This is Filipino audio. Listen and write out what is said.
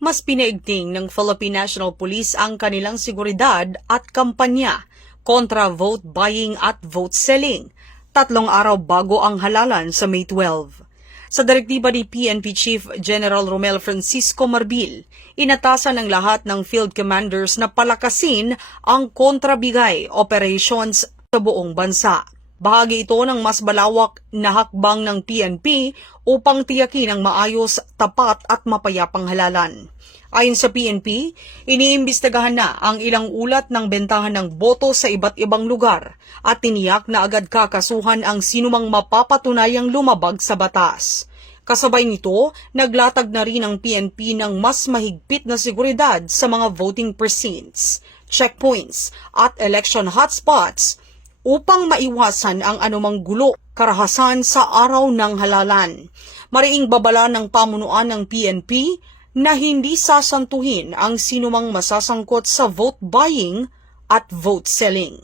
Mas pinaigting ng Philippine National Police ang kanilang seguridad at kampanya kontra vote buying at vote selling, 3 araw bago ang halalan sa May 12. Sa direktiba ni PNP Chief General Romel Francisco Marbil, inatasan ng lahat ng field commanders na palakasin ang kontrabigay operations sa buong bansa. Bahagi ito ng mas malawak na hakbang ng PNP upang tiyakin ang maayos, tapat at mapayapang halalan. Ayon sa PNP, iniimbestigahan na ang ilang ulat ng bentahan ng boto sa iba't ibang lugar at tiniyak na agad kakasuhan ang sinumang mapapatunayang lumabag sa batas. Kasabay nito, naglatag na rin ang PNP ng mas mahigpit na seguridad sa mga voting precincts, checkpoints at election hotspots upang maiwasan ang anumang gulo, karahasan sa araw ng halalan. Mariing babala ng pamunuan ng PNP na hindi sasantuhin ang sinumang masasangkot sa vote buying at vote selling.